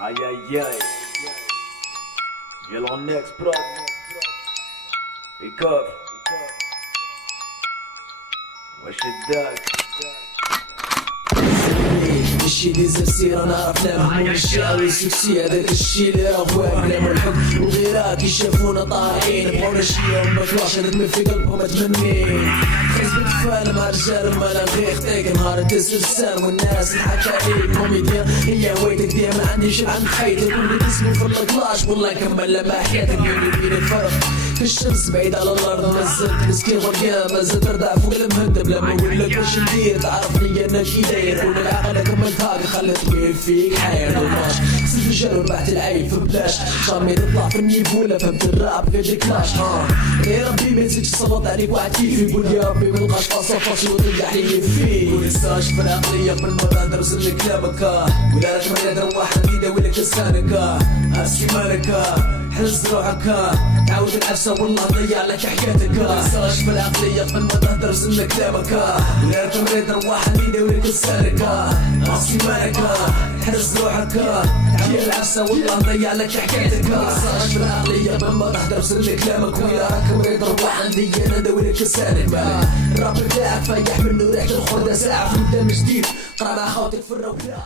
Aïe aïe aïe. Viens en explose. Et coffre. Wesh الداك. الشي اللي زاد سير انا عرفنا مهم الشاوي سكسي هذاك الشي اللي راه واعر بلا ما الحب والغيرة كي شافونا طالعين بغاو نشيا وما فلاش ندمي في قلبهم متمنين خرج بتفاهم مع رجال ما انا غير خطيك نهار تسلسل والناس نحكى عليك كوميديان هي هوايتك ديما ما عنديش عند حياتي كل اسمي في الكلاش والله كمل لما حياتك بيني وبين الفرق في الشمس بعيد على الارض مازلت مسكين غرقان مازلت تردع فوق المهدب لما نقولك واش ندير تعرفني انا كي داير كل العقل كملت هاك خليت طويل فيك حير دوماج سيد الرجال وربحت العيب في بلاش جامي تطلع في النيفو لا فهمت الراب غير دي كلاش يا ربي ما نزيدش صبط عليك واحد كيفي يقول يا ربي ما نلقاش فاصل وتلقى حليلي فيه ونساش في العقلية من مرة ندرس كلامك ولا راك مريض واحد يداوي لك لسانك اسكي مالك حز روحك تعود العفسة والله ضيع لك حكايتك منساش في العقلية قبل ما تهدر سن كلامك ولا راك مريض واحد يداوي لك لسانك اسكي مالك حز روحك تعود العفسة والله ضيع لك حكايتك منساش في العقلية قبل ما تهدر سن كلامك ولا راك مريض واحد يداوي لك لسانك الراب بتاعك فايح منه ريحة الخردة ساعة في قدام جديد قرا خاوتك في الروكلة